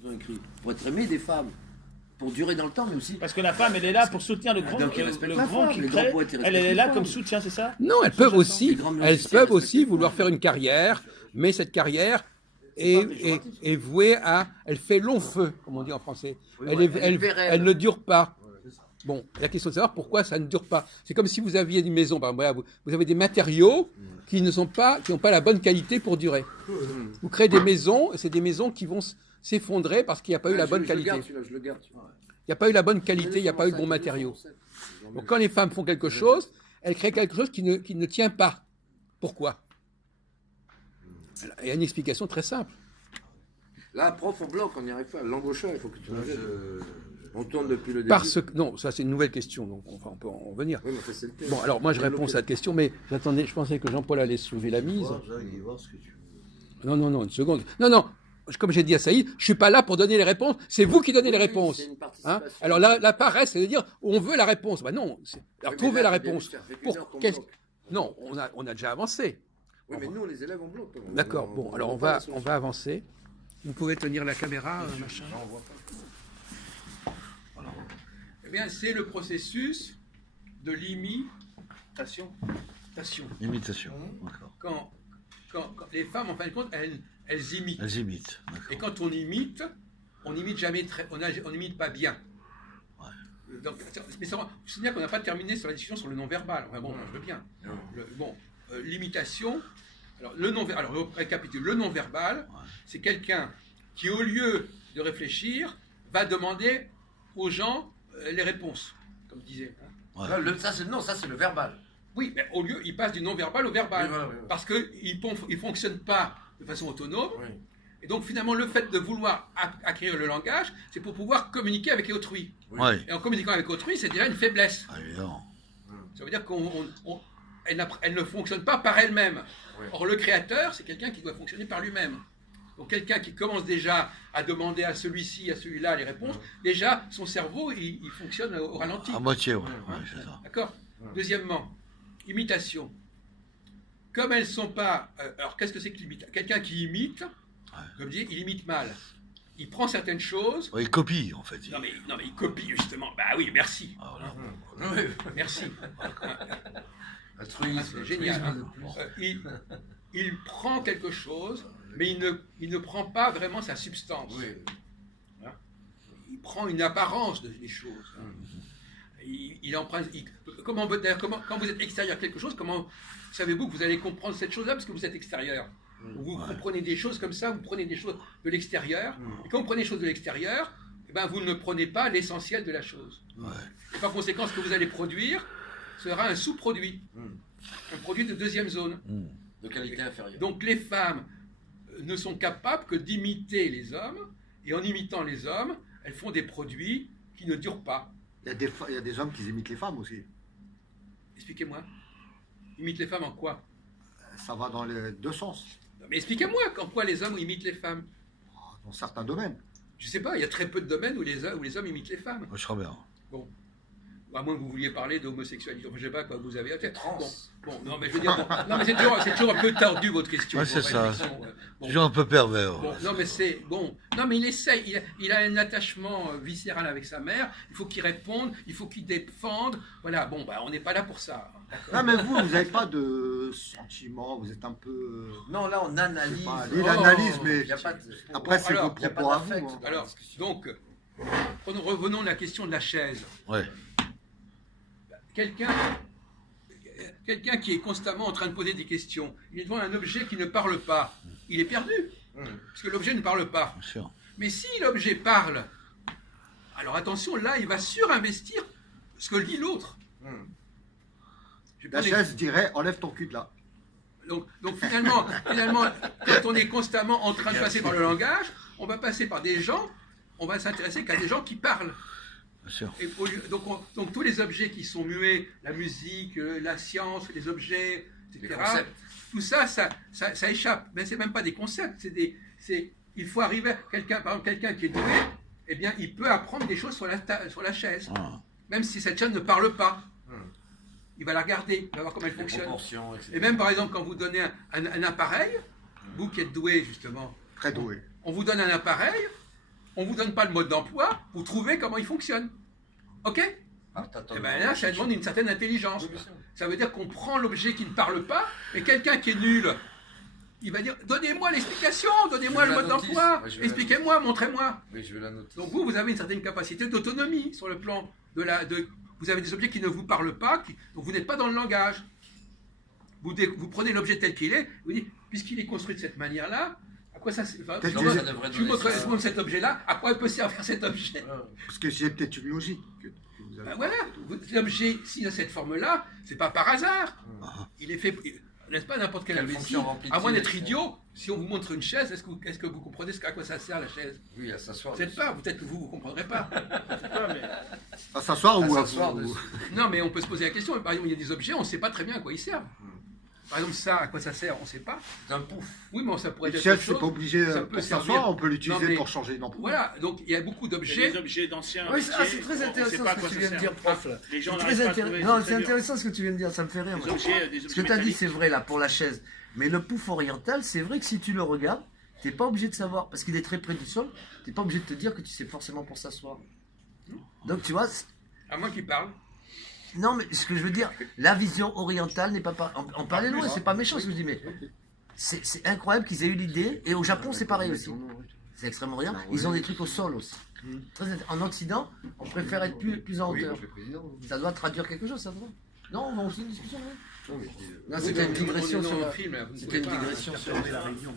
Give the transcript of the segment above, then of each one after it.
Ils ont écrit pour être aimé des femmes, pour durer dans le temps, mais aussi. Parce que la femme, elle est là pour soutenir le grand, Donc, ils respectent la femme, qui les crée. grands poètes, ils Elle respectent est les là femmes. comme soutien, c'est ça? Non, elles peuvent aussi, grands elles musiciens peuvent aussi respectent vouloir les faire une carrière, mais cette carrière C'est pas péjoratif. est vouée à, elle fait long feu, comme on dit en français. Oui, Elle, ouais, est- elle est elle- pérenne. elle ne dure pas. Bon, la question de savoir pourquoi ça ne dure pas. C'est comme si vous aviez une maison, par exemple, voilà, vous avez des matériaux qui n'ont pas la bonne qualité pour durer. Vous créez des maisons, et c'est des maisons qui vont s'effondrer parce qu'il n'y a pas eu la bonne qualité. Je le garde, tu vois. Il n'y a pas eu la bonne qualité, il n'y a pas eu de bons matériaux. Donc quand les femmes font quelque chose, elles créent quelque chose qui ne tient pas. Pourquoi? Il y a une explication très simple. Là, prof, on bloque, on n'y arrive pas. L'embaucheur, il faut que tu nous aides. On tourne depuis le début. Parce que, non, ça c'est une nouvelle question, donc on peut en revenir. Oui, mais enfin, c'est le thème. Bon, alors moi je réponds à cette question, mais j'attendais, je pensais que Jean-Paul allait soulever la mise. Non, une seconde. Non, comme j'ai dit à Saïd, je ne suis pas là pour donner les réponses, c'est vous qui donnez les réponses. C'est une Hein? participation. Alors là, la paresse, c'est de dire, on veut la réponse. Ben non, alors mais trouvez là, la c'est bien réponse. juste, ça fait Pour- une heure qu'on qu'est-ce- bloque. Non, on a déjà avancé. Oui, mais nous, les élèves, on bloque. D'accord, bon, alors on va avancer. Vous pouvez tenir la caméra, machin. Non, on voit pas. Eh bien, c'est le processus de l'imitation. Imitation. D'accord. Quand les femmes, en fin de compte, elles imitent. Elles imitent. Et D'accord. quand on imite jamais on imite pas bien. Donc, mais ça, je signale qu'on n'a pas terminé sur la discussion sur le non-verbal. Enfin bon, je veux bien. L'imitation. Alors, alors, récapitule. Le non-verbal, c'est quelqu'un qui, au lieu de réfléchir, va demander aux gens les réponses, comme disait. Hein. Ouais. Là, ça, c'est le verbal. Oui, mais au lieu, il passe du non-verbal au verbal. Oui, voilà, oui. Parce qu'il ne fonctionne pas de façon autonome. Oui. Et donc, finalement, le fait de vouloir acquérir le langage, c'est pour pouvoir communiquer avec autrui. Oui. Ouais. Et en communiquant avec autrui, c'est déjà une faiblesse. Ah, évidemment. Ça veut dire qu'elle ne fonctionne pas par elle-même. Oui. Or, le créateur, c'est quelqu'un qui doit fonctionner par lui-même. Donc, quelqu'un qui commence déjà à demander à celui-ci, à celui-là les réponses, déjà, son cerveau, il fonctionne au ralenti. À moitié, ouais. Hein, Ouais, c'est ça. D'accord. Deuxièmement, imitation. Comme elles ne sont pas... alors, qu'est-ce que c'est que l'imitation? Quelqu'un qui imite, comme je dis, il imite mal. Il prend certaines choses... Ouais, il copie, en fait. Non mais il copie, justement. Bah oui, merci. Ah, voilà. Oui. Merci. Altruisme. C'est génial. Hein. Il prend quelque chose, mais il ne prend pas vraiment sa substance. Oui. Hein. Il prend une apparence des choses. Hein. Quand vous êtes extérieur à quelque chose, comment savez-vous que vous allez comprendre cette chose-là parce que vous êtes extérieur? Vous comprenez des choses comme ça, vous prenez des choses de l'extérieur, et quand vous prenez des choses de l'extérieur, eh ben, vous ne prenez pas l'essentiel de la chose. Ouais. Et par conséquent, ce que vous allez produire sera un sous-produit, un produit de deuxième zone. De qualité inférieure. Donc les femmes ne sont capables que d'imiter les hommes, et en imitant les hommes, elles font des produits qui ne durent pas. Il y a des hommes qui imitent les femmes aussi. Expliquez-moi. Imite les femmes en quoi? Ça va dans les deux sens, Non, mais expliquez-moi en quoi les hommes imitent les femmes. dans certains domaines. Je sais pas, il y a très peu de domaines où les hommes imitent les femmes. Moi, je serais bien. Bon. À moins que vous vouliez parler d'homosexualité. Enfin, je sais pas quoi vous avez à faire. Trans. Bon, non, mais je veux dire, non, mais c'est toujours un peu tordu votre question. Ouais, c'est votre ça. réflexion. Bon. Toujours un peu pervers. Bon, non, mais c'est bon. Non, mais il essaye. Il a un attachement viscéral avec sa mère. Il faut qu'il réponde. Il faut qu'il défende. Voilà. Bon, bah, on n'est pas là pour ça. D'accord. Non, mais vous n'avez pas de sentiments, vous êtes un peu... Non, là, on analyse. pas, lui, il analyse, mais Il y a pas de... après, c'est alors, vos il y a pas propos à d'affect. vous. Hein. Alors, donc, revenons à la question de la chaise. Ouais. Quelqu'un qui est constamment en train de poser des questions, il est devant un objet qui ne parle pas. Il est perdu. Parce que l'objet ne parle pas. Bien sûr. Mais si l'objet parle, alors attention, là, il va surinvestir ce que dit l'autre. Je vais La prendre chaise dirait, enlève ton cul de là. Donc finalement, quand on est constamment en train de passer par le langage, on va passer par des gens, on va s'intéresser qu'à des gens qui parlent. Bien sûr. Et donc tous les objets qui sont muets, la musique, la science, les objets, etc. Les concepts. Tout ça échappe. Mais c'est même pas des concepts. Il faut arriver par exemple quelqu'un qui est doué, eh bien il peut apprendre des choses sur la chaise, Ah. même si cette chaise ne parle pas. Il va la regarder, il va voir comment elle Les fonctionne. proportions, etc. Et même par exemple quand vous donnez un appareil, vous qui êtes doué justement, Très doué. on vous donne un appareil, on ne vous donne pas le mode d'emploi, vous trouvez comment il fonctionne. OK? Et bien là, ça demande une certaine intelligence. Ça veut dire qu'on prend l'objet qui ne parle pas, et quelqu'un qui est nul, il va dire donnez-moi l'explication, donnez-moi le mode d'emploi, expliquez-moi, montrez-moi. Oui, je veux la noter. Donc vous avez une certaine capacité d'autonomie sur le plan vous avez des objets qui ne vous parlent pas, donc vous n'êtes pas dans le langage. Vous prenez l'objet tel qu'il est, vous dites puisqu'il est construit de cette manière-là, à quoi ça sert? Je me correspond de cet objet-là, à quoi peut servir cet objet? Parce que j'ai peut-être une logique. Ben voilà, l'objet, s'il a cette forme-là, c'est pas par hasard. Il est fait, n'est-ce pas, n'importe quel imbécile. À moins d'être idiot, si on vous montre une chaise, est-ce que vous comprenez à quoi ça sert la chaise? Oui, à s'asseoir. Peut-être que vous ne comprendrez pas. À s'asseoir ou à s'asseoir vous... Non, mais on peut se poser la question. Par exemple, il y a des objets, on ne sait pas très bien à quoi ils servent. Par exemple, ça, à quoi ça sert, on ne sait pas. C'est un pouf. Oui, mais ça pourrait Le être chef, autre c'est chose. pas obligé Ça peut pour servir. s'asseoir, on peut Non, l'utiliser mais- pour changer d'emploi. Voilà, donc il y a beaucoup Il y a d'objets. des objets d'anciens. Oui, métiers, c'est très on sait intéressant pas à ce quoi que tu ça viens de sert. dire, prof. Là. Les gens C'est n'arrivent très pas à trouver Non, des c'est intéressant ce que tu viens de dire, ça me fait rire. moi. objets Ce que tu as dit, métalliques. c'est vrai là pour la chaise. Mais le pouf oriental, c'est vrai que si tu le regardes, tu n'es pas obligé de savoir, parce qu'il est très près du sol, tu n'es pas obligé de te dire que tu sais forcément pour s'asseoir. Donc tu vois, À moins qu'ils parlent. non mais ce que je veux dire, la vision orientale n'est pas... On parlait loin, c'est pas méchant ce que je dis, mais c'est incroyable qu'ils aient eu l'idée, et au Japon c'est pareil aussi. C'est extrêmement rien. Ils ont des trucs au sol aussi. En Occident, on préfère être plus en hauteur. Ça doit traduire quelque chose, ça doit. Non, on a aussi une discussion. Non, c'était une digression sur la... C'était une digression sur la réunion.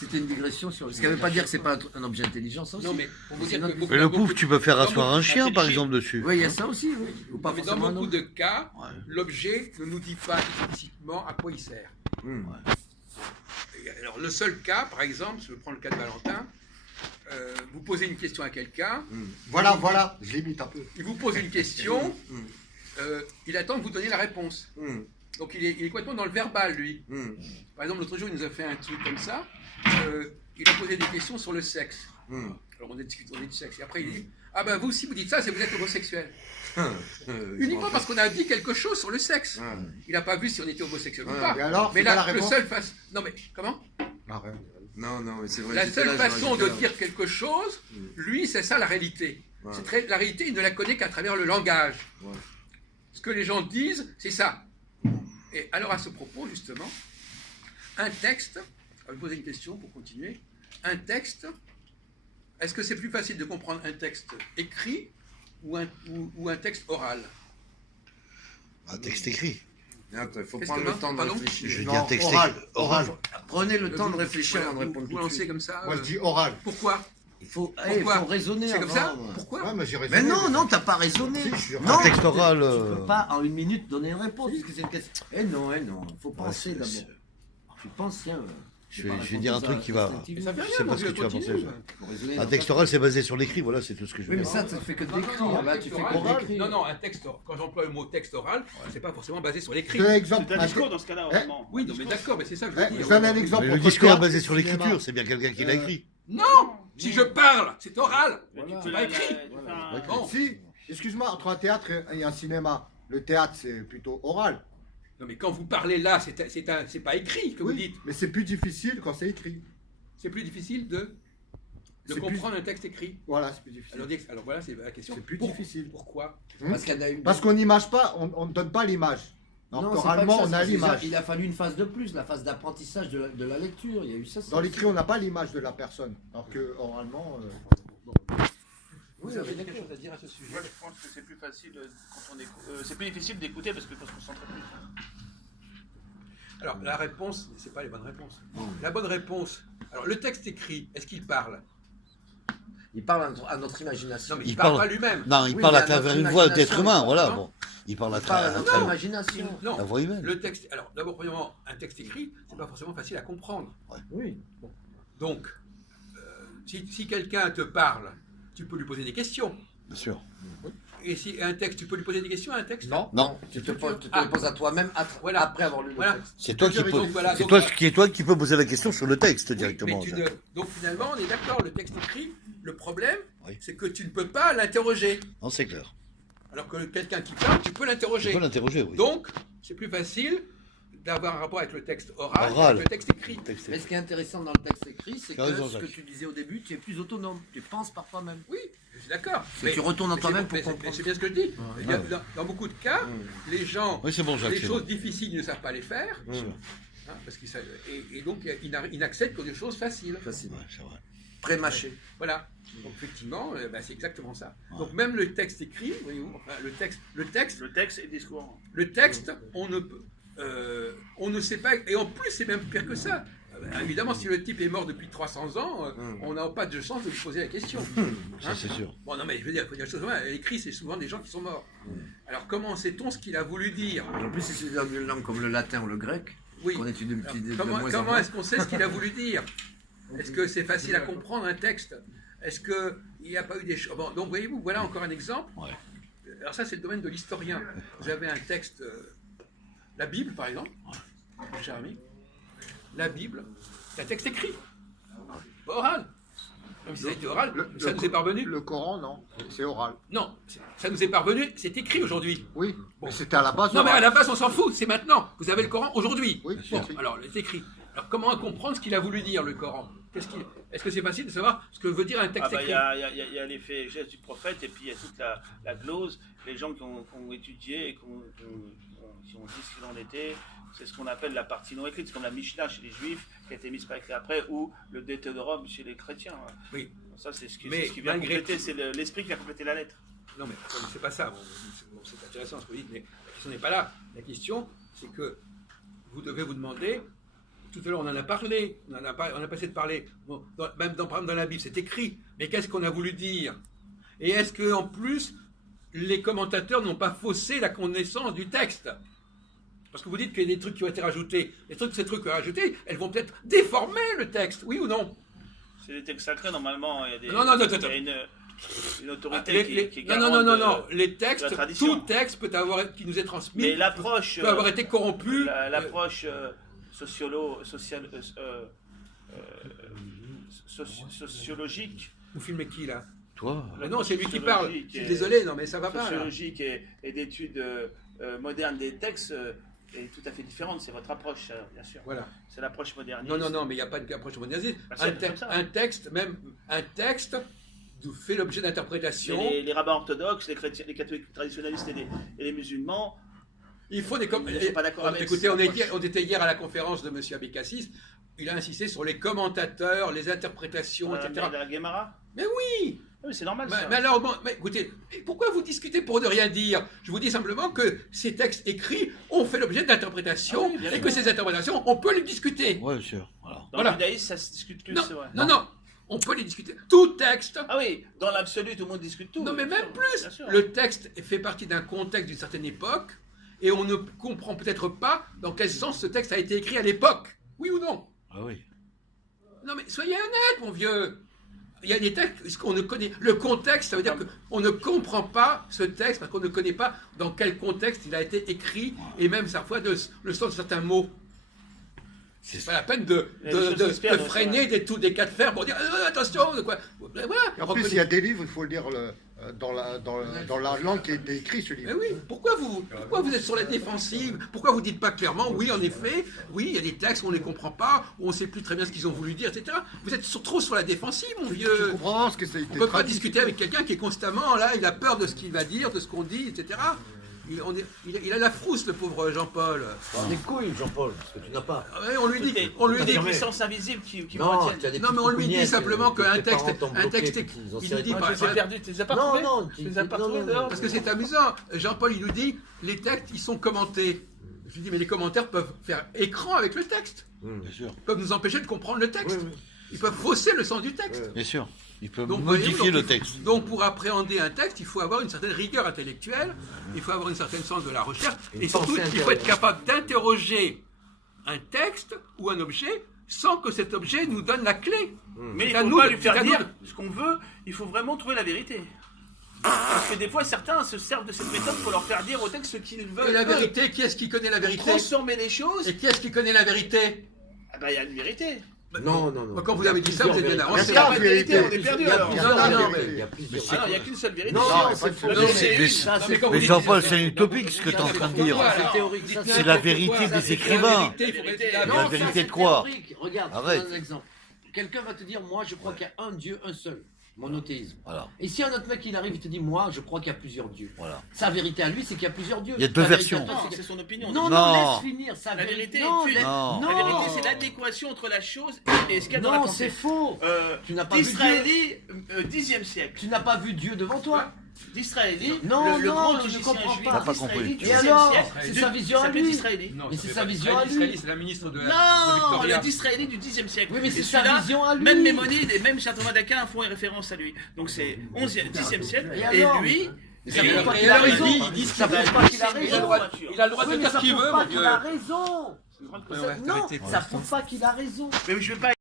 C'était une digression sur... Ce qui ne veut pas dire que c'est pas un objet intelligent, ça aussi. Non, mais pour vous dire Mais que beaucoup- Mais le pouf, tu peux faire Dans asseoir un chien, par intelligent. exemple, dessus. Oui, il y a ça aussi, oui. Ou pas mais dans forcément un beaucoup autre. de cas, Ouais. l'objet ne nous dit pas explicitement à quoi il sert. Et alors, le seul cas, par exemple, je prends le cas de Valentin, vous posez une question à quelqu'un, Voilà, je l'imite un peu. il vous pose une question, il attend que vous donniez la réponse. Donc il est complètement dans le verbal, lui. Par exemple, l'autre jour, il nous a fait un truc comme ça, il a posé des questions sur le sexe. Alors on a discuté du sexe, et après il dit, ah ben vous, si vous dites ça, c'est que vous êtes homosexuel. Uniquement parce qu'on a dit quelque chose sur le sexe. Il n'a pas vu si on était homosexuel ou pas. Et alors, Mais c'est pas là, la le réponse seul face... Non mais, comment? Non, non, mais c'est vrai. La j'étais seule là, j'aurais façon été de là. dire quelque chose, lui, c'est ça la réalité. Ouais. La réalité, il ne la connaît qu'à travers le langage. Ouais. Ce que les gens disent, c'est ça. Et alors à ce propos, justement, un texte, je vais vous poser une question pour continuer. Un texte, est-ce que c'est plus facile de comprendre un texte écrit ou un texte oral? Un texte écrit. Il faut Qu'est-ce prendre que le temps de pardon réfléchir. Je dis Non, un texte oral, écrit. oral. Prenez le temps de réfléchir avant de Voilà, répondre vous tout de lancez suite. comme ça. Moi, je dis oral. Pourquoi? Il faut, Pourquoi il faut raisonner C'est comme ça? avant. Pourquoi? Ouais, mais j'ai Mais raisonné. non, t'as pas raisonné. Si, je suis Non, Un texte oral. Tu peux pas en une minute donner une réponse, puisque c'est une question. Eh non, faut penser c'est- d'abord. Tu penses, tiens. Je vais dire un truc qui va. Mais ça fait Je rien, sais moi, pas ce que tu vas continue. penser. Un texte oral, c'est basé sur l'écrit, voilà, c'est tout ce que je veux Oui, mais dire. ça, tu fais que Non, d'écrire. non, Là, un tu texte fais oral, que d'écrire. Non, non, un texte, quand j'emploie le mot texte oral, c'est pas forcément basé sur l'écrit. Je donne un exemple. C'est un discours dans ce cas-là, vraiment. Oui, non, mais d'accord, mais c'est ça que je veux Je dire. donne un exemple. Mais le entre discours est théâtre basé et sur cinéma. l'écriture, c'est bien quelqu'un qui l'a écrit. Non! Si je parle, c'est oral. Mais tu C'est peux pas écrit. Bon. Si, excuse-moi, entre un théâtre et un cinéma, le théâtre c'est plutôt oral. Non, mais quand vous parlez là, c'est pas écrit que vous dites. mais c'est plus difficile quand c'est écrit. C'est plus difficile de C'est plus- comprendre un texte écrit. Voilà, c'est plus difficile. Alors voilà, c'est la question. C'est plus difficile. Pourquoi? Parce qu'il y en a une. Parce qu'on n'image pas, on ne donne pas l'image. Donc Non, c'est pas oralement, que ça, on a c'est déjà- l'image. Il a fallu une phase de plus, la phase d'apprentissage de la lecture. Il y a eu ça. Dans l'écrit, on n'a pas l'image de la personne. Alors que oralement. Vous avez quelque chose à dire à ce sujet? Moi, je pense que c'est plus facile quand on écoute. C'est plus difficile d'écouter parce qu'on se concentre plus. Alors, la réponse, c'est pas les bonnes réponses. La bonne réponse, alors le texte écrit, est-ce qu'il parle? Il parle à notre imagination. Non, mais Il il parle parle- pas lui-même. Non, il Oui, parle mais à à travers notre une voix d'être imagination, humain, voilà. non. Bon, il parle à Il parle à travers notre non. imagination. Non, la voix humaine. le texte, alors d'abord, premièrement, un texte écrit, c'est pas forcément facile à comprendre. Oui. Donc, si quelqu'un te parle, tu peux lui poser des questions. Bien sûr. Et si un texte, tu peux lui poser des questions à un texte? Non, Tu te le Ah. poses à toi-même Voilà. après avoir lu le Voilà. texte. c'est toi qui peux. Donc, voilà, C'est donc, toi qui peux poser la question sur le texte Oui, directement. mais donc finalement, on est d'accord, le texte écrit, le problème, Oui. c'est que tu ne peux pas l'interroger. Non, c'est clair. Alors que quelqu'un qui parle, tu peux Tu l'interroger. peux l'interroger, oui. Donc, c'est plus facile d'avoir un rapport avec le texte oral, Oral. avec le texte écrit. Texte Mais ce qui est intéressant dans le texte écrit, c'est T'as raison, que ce que Jacques. tu disais au début, tu es plus autonome. Tu penses par toi-même. Oui, je suis d'accord. Et tu retournes en mais toi-même c'est- pour mais comprendre. c'est bien ce que je dis. Il y a- dans beaucoup de cas, les gens, Oui, c'est bon, Jacques. les c'est choses bon. difficiles, ils ne savent pas les faire. Bien sûr. Hein, parce qu'ils savent- et donc, ils n'acceptent que des choses faciles. Facile. Ouais, c'est vrai. Pré-mâché. Voilà. Donc, effectivement, c'est exactement ça. Donc, même le texte écrit, voyez-vous, enfin, le texte, Le texte et le discours. le texte, on ne sait pas, et en plus, c'est même pire que ça. Évidemment, si le type est mort depuis 300 ans, on n'a pas de chance de lui poser la question. Ça, c'est sûr. Bon, non, mais je veux dire, il faut dire la chose. Écrit, c'est souvent des gens qui sont morts. Alors, comment sait-on ce qu'il a voulu dire? En plus, si c'est dans une langue comme le latin ou le grec, Oui. qu'on étudie Alors, depuis de comment moins en comment moins. est-ce qu'on sait ce qu'il a voulu dire? Est-ce que c'est facile à comprendre un texte? Est-ce qu'il n'y a pas eu des choses? Bon, donc, voyez-vous, voilà encore un exemple. Ouais. Alors, ça, c'est le domaine de l'historien. Vous avez un texte, la Bible, par exemple, mon cher ami. La Bible, c'est un texte écrit, pas oral. Même si ça a été oral, ça nous est parvenu. Le Coran, non, c'est oral. Non, ça nous est parvenu, c'est écrit aujourd'hui. Oui, mais c'était à la base Non, mais à oral. la base, on s'en fout, c'est maintenant. Vous avez le Coran aujourd'hui. Oui, Bon, c'est écrit. alors, c'est écrit. Alors, comment comprendre ce qu'il a voulu dire, le Coran? Est-ce que c'est facile de savoir ce que veut dire un texte Il écrit? y a l'effet geste du prophète et puis il y a toute la glose. Les gens qui ont étudié et qui ont dit ce qu'il en était, c'est ce qu'on appelle la partie non écrite. C'est comme la Mishnah chez les Juifs qui a été mise par écrit après, ou le Deutéronome chez les chrétiens. Oui. Ça, c'est ce qui Mais vient malgré compléter, tout- c'est l'esprit qui vient compléter la lettre. Non, mais c'est pas ça. Bon, c'est intéressant ce que vous dites, mais la question n'est pas là. La question, c'est que vous devez vous demander. Tout à l'heure, on en a parlé, on a pas essayé de parler. Bon, même par exemple dans la Bible, c'est écrit. Mais qu'est-ce qu'on a voulu dire? Et est-ce que en plus, les commentateurs n'ont pas faussé la connaissance du texte? Parce que vous dites qu'il y a des trucs qui ont été rajoutés. Ces trucs rajoutés, elles vont peut-être déformer le texte, oui ou non? C'est des textes sacrés, normalement. Il y a des, Non, non, non, il y a une autorité qui est non, garante les de textes, la tradition. tout texte peut avoir, qui nous est transmis, Mais l'approche, peut avoir été corrompu. l'approche sociologique, Vous filmez qui là? Toi Mais non, c'est lui qui parle. Je suis désolé, non mais ça va pas. Là. sociologique et d'études modernes des textes est tout à fait différente. C'est votre approche, bien sûr. Voilà. C'est l'approche moderniste. Non, mais il n'y a pas d'approche moderniste. Bah, c'est comme ça. Un texte fait l'objet d'interprétation. Mais les rabbins orthodoxes, les chrétiens, les catholiques traditionnalistes et les musulmans, Il faut des ils ne sont pas d'accord avec Écoutez, cette on était hier à la conférence de M. Abécassis. Il a insisté sur les commentateurs, les interprétations, etc. la Guémara. Mais oui. Oui, c'est normal ça. Mais alors, bon, écoutez, pourquoi vous discutez pour ne rien dire? Je vous dis simplement que ces textes écrits ont fait l'objet d'interprétations Ah oui, bien et sûr. que ces interprétations, on peut les discuter. Ouais, bien sûr. Voilà. Dans voilà. le judaïsme, ça se discute plus, Non, c'est vrai. non, on peut les discuter. Tout texte. Ah oui, dans l'absolu, tout le monde discute tout. Non, mais bien même sûr, plus. bien sûr. Le texte fait partie d'un contexte d'une certaine époque et on ne comprend peut-être pas dans quel sens ce texte a été écrit à l'époque. Oui ou non? Ah oui. Non, mais soyez honnête, mon vieux. Il y a des textes qu'on ne connaît. Le contexte, ça veut dire qu'on ne comprend pas ce texte parce qu'on ne connaît pas dans quel contexte il a été écrit et même parfois le sens de certains mots. C'est pas la peine de Il y a des choses qui se perdent, freiner des cas de fer pour dire attention, de quoi. Voilà. Et en plus, il y a des livres, il faut le lire dans la langue qui a été écrite, ce livre. Mais oui, pourquoi vous êtes sur la défensive? Pourquoi vous dites pas clairement, oui, en effet, oui, il y a des textes où on ne les comprend pas, où on ne sait plus très bien ce qu'ils ont voulu dire, etc. Vous êtes trop sur la défensive, mon Je vieux. comprends ce que ça a été On ne peut pas traduit. discuter avec quelqu'un qui est constamment là, il a peur de ce qu'il va dire, de ce qu'on dit, etc. Il a la frousse, le pauvre Jean-Paul. Des couilles, Jean-Paul, parce que tu n'as pas. Ouais, on lui dit, Des affirmé. puissances invisibles qui vous Non, retiennent. tu as des non, mais on lui dit simplement qu'un texte, il nous dit Moi, par je les ai perdus, tu les as pas retrouvés Tu les as pas retrouvés dehors parce que c'est amusant. Jean-Paul, il nous dit, les textes, ils sont commentés. Je lui dis, mais les commentaires peuvent faire écran avec le texte. Bien sûr. Ils peuvent nous empêcher de comprendre le texte. Oui. Ils peuvent fausser le sens du texte. Bien sûr. Il peut Donc, modifier voyez-vous, le donc, texte. Donc, pour appréhender un texte, il faut avoir une certaine rigueur intellectuelle, il faut avoir une certaine sens de la recherche, et surtout, il faut être capable d'interroger un texte ou un objet sans que cet objet nous donne la clé. Mais il C'est à ne nous faut pas de- lui faire c'est à nous dire ce qu'on veut, il faut vraiment trouver la vérité. Parce que des fois, certains se servent de cette méthode pour leur faire dire au texte ce qu'ils veulent. Et la eux. vérité, qui est-ce qui connaît la vérité? Transformer les choses, Et qui est-ce qui connaît la vérité? ah ben, il y a une vérité. Non, non, non. Quand vous avez dit ça, vous êtes bien Il y avancé. a pas de vérité. On est perdu Il y a alors. plusieurs Non, vérités. mais- Il y a plusieurs Ah non, il n'y a qu'une seule vérité. Non, c'est c'est faux. la Non, vérité, mais- ça, c'est quand Mais vous Jean-Paul, dites- c'est utopique ce que tu es en train de dire. Voilà. théorique. C'est la vérité des écrivains. La vérité de quoi? Regarde, Arrête. je te donne un exemple. Quelqu'un va te dire, moi, je crois qu'il y a un Dieu, un seul. Monothéisme. Voilà. Et si un autre mec, il arrive, il te dit, moi, je crois qu'il y a plusieurs dieux. Voilà. Sa vérité à lui, c'est qu'il y a plusieurs dieux. Il y a deux Ta vérité versions. à toi, Non, c'est c'est son opinion. Non, Non. non, laisse finir. Sa La vérité, Non, tu- laisse- Non. La vérité, non. c'est l'adéquation entre la chose et ce qu'il y a dans la Non, c'est pensée. faux. Tu n'as pas vu D'Israéli, 10e siècle. Tu n'as pas vu Dieu devant toi. D'Israéli, Non, le non, grand je logicien comprends juif pas. T'as pas d'Israéli compris. du Et 10e alors, siècle, c'est de- sa vision il à s'appelait lui. d'Israéli. Non, Mais c'est c'est pas sa vision à Israël, lui. c'est la ministre de Non, Victoria. le d'Israéli du 10e siècle. Oui, mais Et c'est sa celui-là, vision à lui. même Maimonides et même Saint Thomas d'Aquin font une référence à lui. Donc c'est 10e siècle. Et Et alors lui, Mais ça lui- prouve pas et qu'il a alors, il raison. dit- il dit Ça qu'il prouve a- pas qu'il a il a Il a le raison. droit, il a le droit Oui, de mais dire ça ce qu'il prouve veut, pas mon qu'il Dieu. a raison. Ouais, ouais, Non, arrêtez. ça prouve pas qu'il a raison. Mais je vais pas